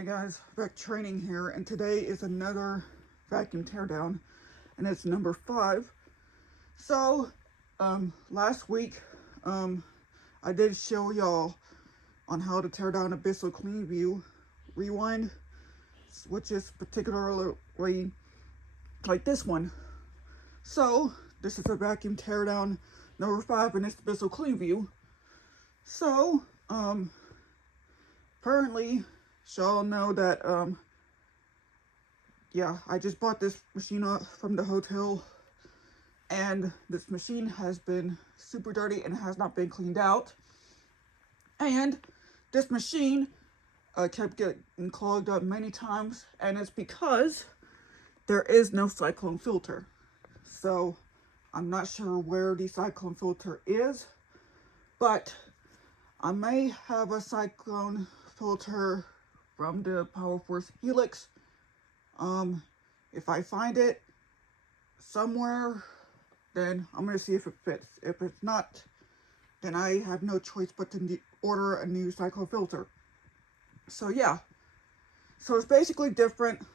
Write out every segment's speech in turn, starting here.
Hey guys, Vac Training here, and today is another vacuum teardown, and it's number 5. So, last week, I did show y'all on how to tear down a Bissell Cleanview rewind, which is particularly like this one. So, this is a vacuum teardown number 5, and it's the Bissell Cleanview. So, apparently, y'all know that, yeah, I just bought this machine from the hotel, and this machine has been super dirty and has not been cleaned out. And this machine kept getting clogged up many times, and it's because there is no cyclone filter. So I'm not sure where the cyclone filter is, but I may have a cyclone filter from the Power Force Helix. If I find it somewhere, then I'm going to see if it fits. If it's not, then I have no choice but to order a new cyclone filter. So yeah, so it's basically different,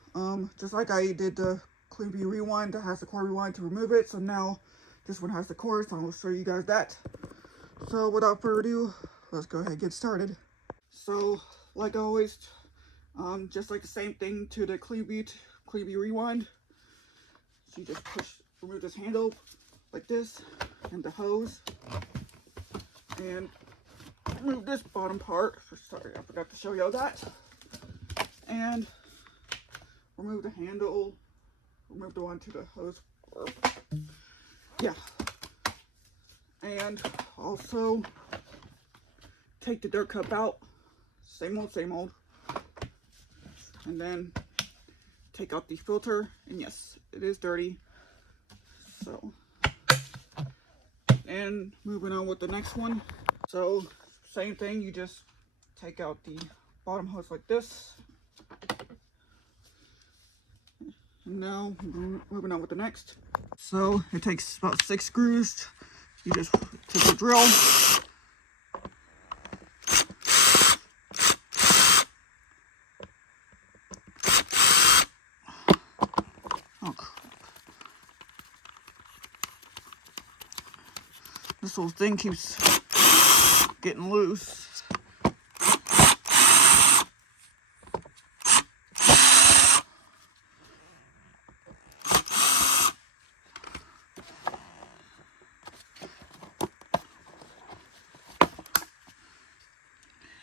just like I did the Cleanview Rewind that has the core rewind to remove it. So now this one has the core, so I'll show you guys that. So without further ado, let's go ahead and get started. So like always, just like the same thing to the Cleanview Rewind. So you just remove this handle like this, and the hose, and remove this bottom part. Sorry, I forgot to show y'all that. And remove the handle, remove the one to the hose. Yeah. And also take the dirt cup out. Same old. And then take out the filter. And yes, it is dirty. So, and moving on with the next one. So, same thing, you just take out the bottom hose like this. And now, moving on with the next. So, it takes about 6 screws. You just take your drill. This little thing keeps getting loose.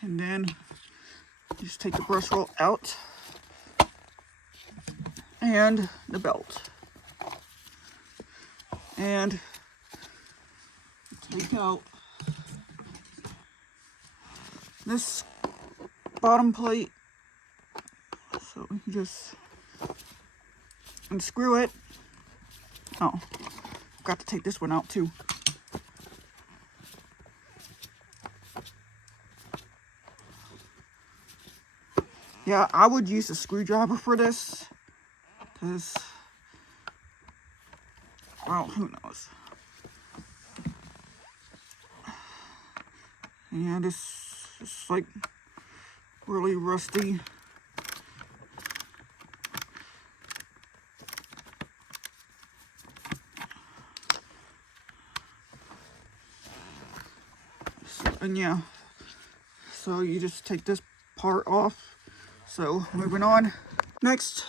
And then you just take the brush roll out and the belt. And take out this bottom plate. So you just unscrew it. Oh, forgot to take this one out too. Yeah, I would use a screwdriver for this, because, well, who knows. And it's like really rusty. So, and yeah, so you just take this part off. So moving on. Next,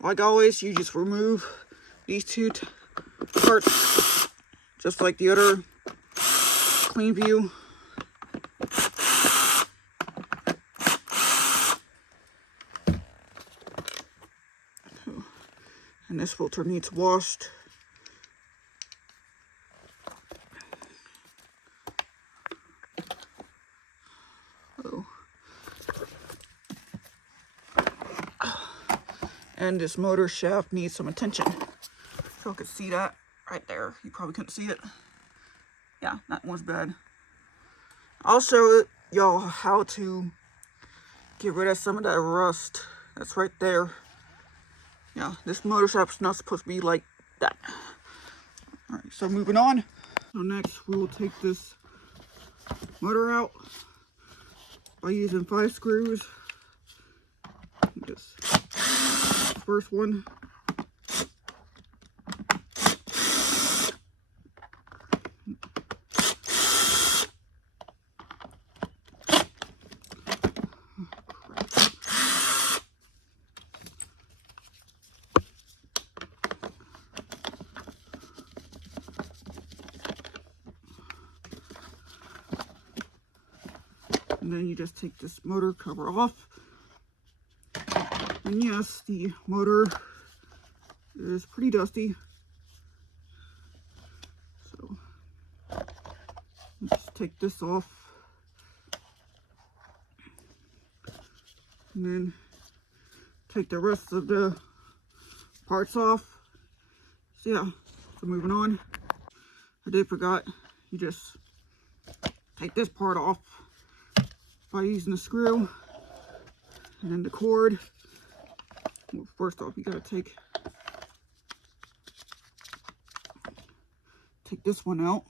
like always, you just remove these two parts, just like the other Cleanview. And this filter needs washed. Oh. And this motor shaft needs some attention. So you can see that right there. You probably couldn't see it. Yeah, that one's bad. I'll show y'all how to get rid of some of that rust that's right there. Yeah, this motor shaft's not supposed to be like that. Alright, so moving on. So next we will take this motor out by using 5 screws. first one. And then you just take this motor cover off. And yes, the motor is pretty dusty. So just take this off. And then take the rest of the parts off. So yeah, so moving on. I did forgot, you just take this part off by using the screw. And then the cord. Well, first off, you gotta take this one out.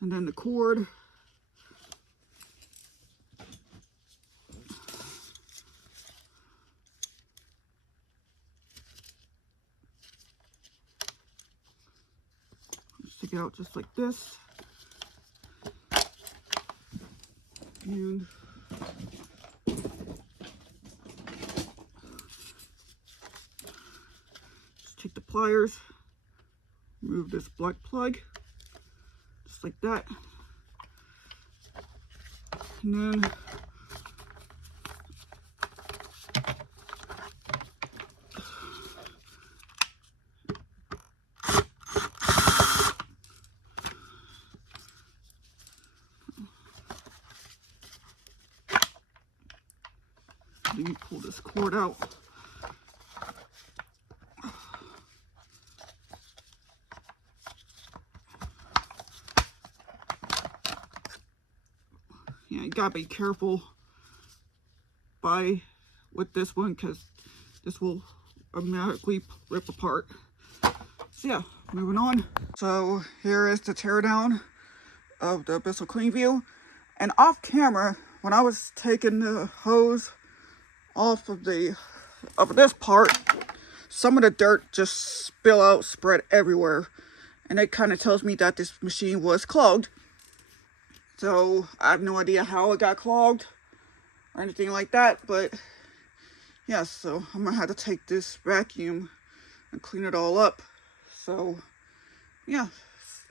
And then the cord. Stick it out just like this. And just take the pliers, remove this black plug, just like that. And then you pull this cord out. Yeah, you gotta be careful with this one because this will automatically rip apart. So yeah, moving on. So here is the teardown of the Bissell Cleanview. And off camera, when I was taking the hose off of this part, some of the dirt just spread everywhere. And it kind of tells me that this machine was clogged. So I have no idea how it got clogged or anything like that, but yeah, so I'm gonna have to take this vacuum and clean it all up. So yeah,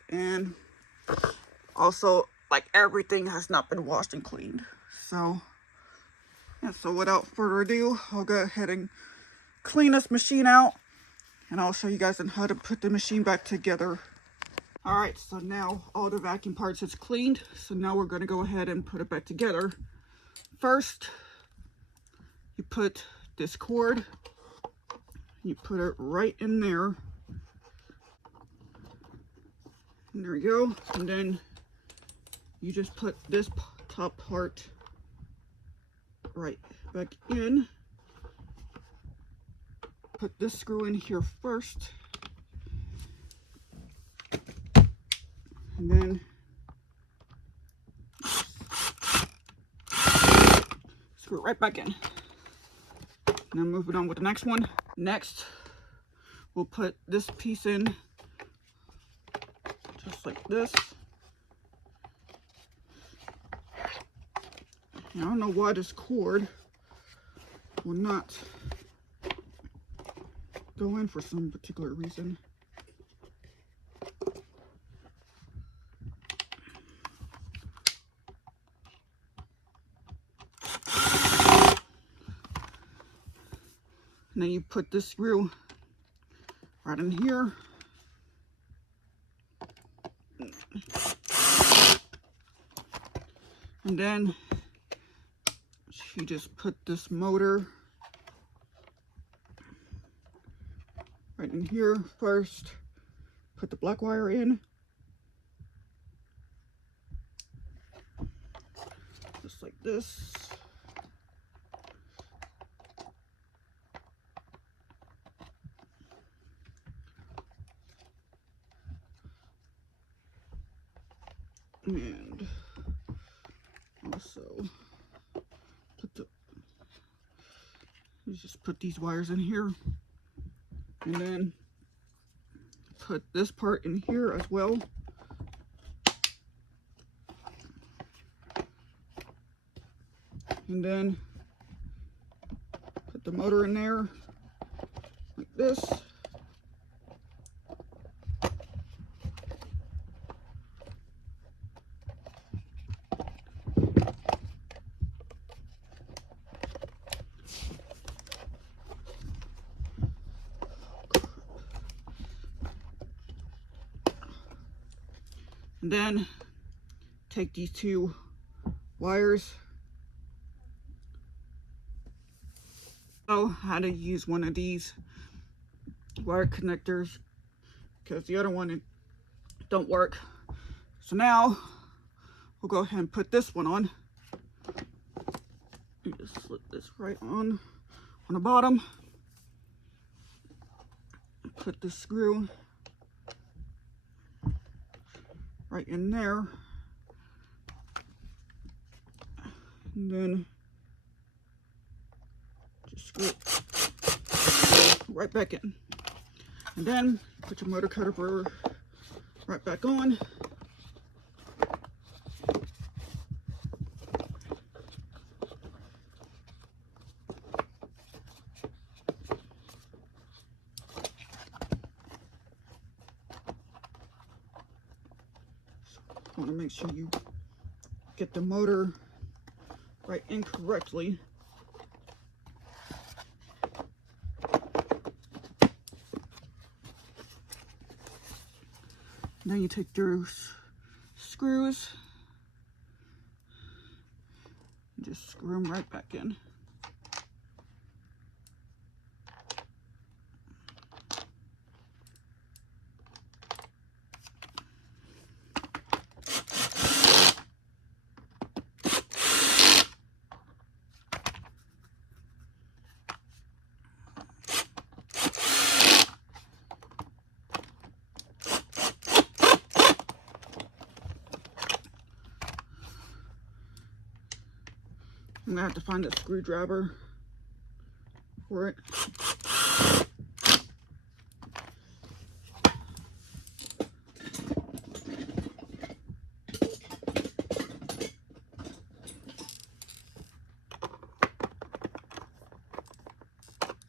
and also like everything has not been washed and cleaned. So yeah, so without further ado, I'll go ahead and clean this machine out, and I'll show you guys on how to put the machine back together. Alright, so now all the vacuum parts is cleaned, so now we're going to go ahead and put it back together. First, you put this cord, you put it right in there, and there you go, and then you just put this top part right back in. Put this screw in here first, and then screw it right back in. Now moving on with the next one. Next, we'll put this piece in just like this. Now, I don't know why this cord will not go in for some particular reason. And then you put this screw right in here. And then you just put this motor right in here first. Put the black wire in. Just like this. just put these wires in here, and then put this part in here as well. And then put the motor in there like this. And then take these two wires. Oh, how to use one of these wire connectors because the other one don't work. So now we'll go ahead and put this one on. You just slip this right on the bottom. Put the screw right in there, and then just screw it right back in, and then put your motor cover right back on. Want to make sure you get the motor right in correctly. Then you take your screws and just screw them right back in. I'm gonna have to find a screwdriver for it.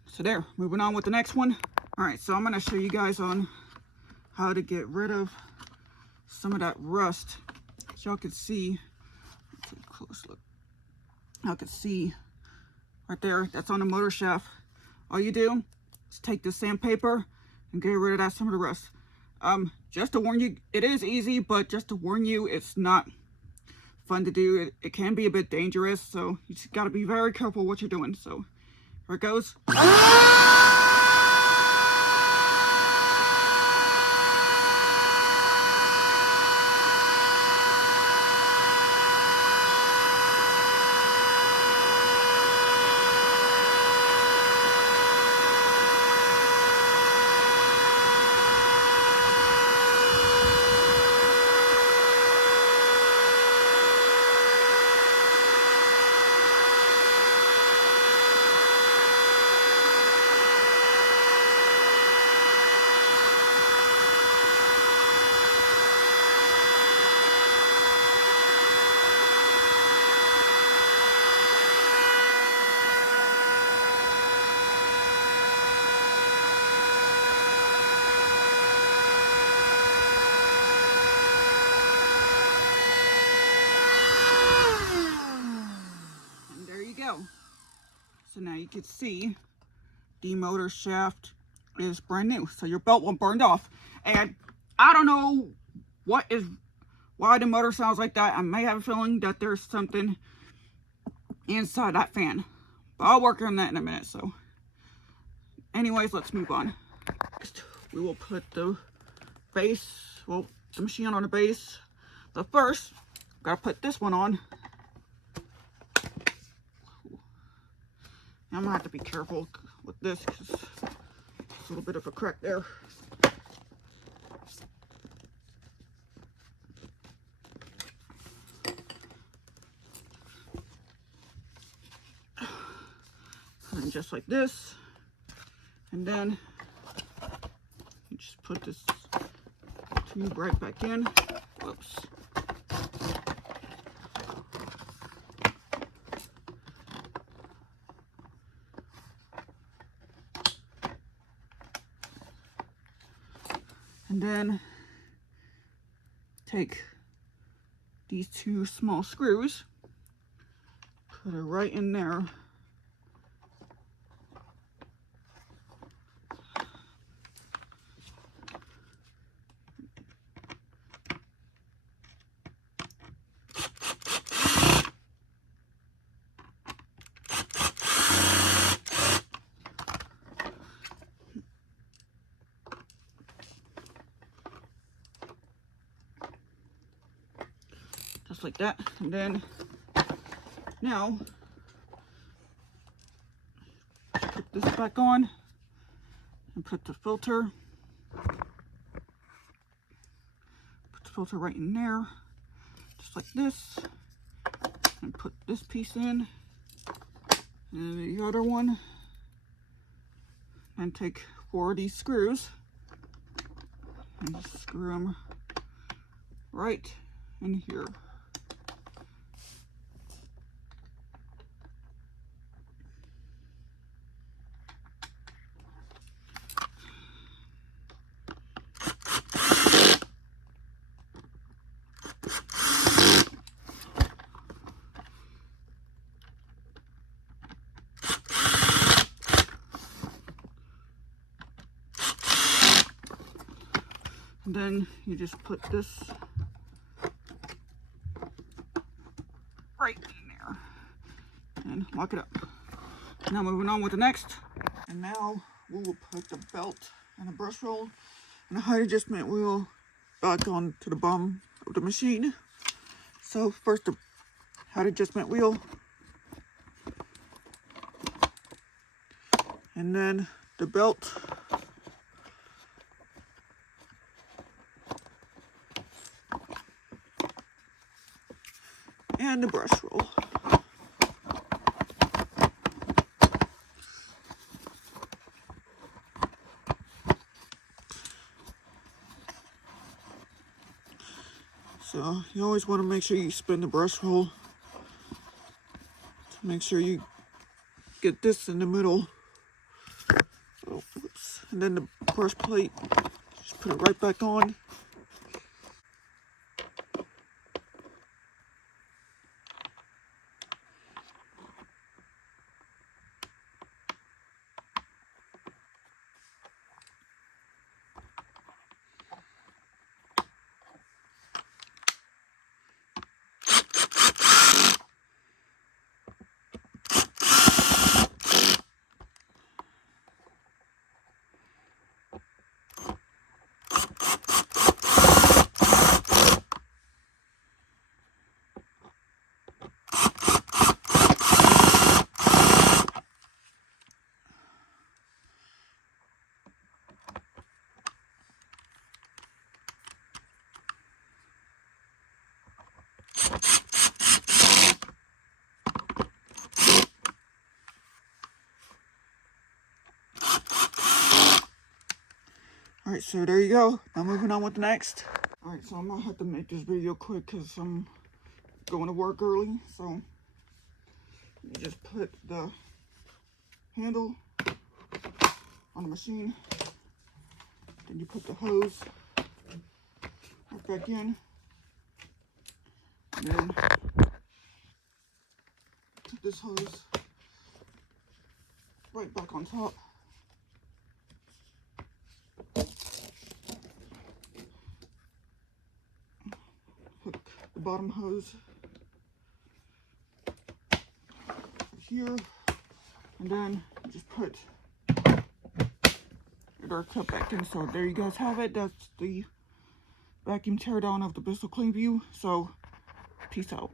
So there, moving on with the next one. All right, so I'm gonna show you guys on how to get rid of some of that rust. So y'all can see, let's take a close look. Y'all can see right there, that's on the motor shaft. All you do is take the sandpaper and get rid of some of the rust. Just to warn you, it is easy, but just to warn you, it's not fun to do. It can be a bit dangerous, so you just gotta be very careful what you're doing. So here it goes. So now you can see the motor shaft is brand new, so your belt won't burn off. And I don't know why the motor sounds like that. I may have a feeling that there's something inside that fan, but I'll work on that in a minute. So anyways, let's move on. Next, we will put the base, well, the machine on the base. But first, gotta put this one on. I'm gonna have to be careful with this because there's a little bit of a crack there. And just like this. And then you just put this tube right back in. Whoops. And then take these two small screws, put it right in there. Just like that. And then now put this back on and put the filter. Put the filter right in there, just like this. And put this piece in, and the other one. And take 4 of these screws and just screw them right in here. And then you just put this right in there and lock it up. Now moving on with the next. And now we will put the belt and a brush roll and a height adjustment wheel back onto the bottom of the machine. So first the height adjustment wheel, and then the belt, and the brush roll. So you always want to make sure you spin the brush roll to make sure you get this in the middle. Oh, oops. And then the brush plate, just put it right back on. Alright, so there you go. Now moving on with the next. Alright, so I'm gonna have to make this video quick because I'm going to work early. So you just put the handle on the machine, then you put the hose right back in, and then put this hose right back on top. Hook the bottom hose here, and then just put your cup back in. So there you guys have it. That's the vacuum teardown of the Bissell Cleanview. So peace out.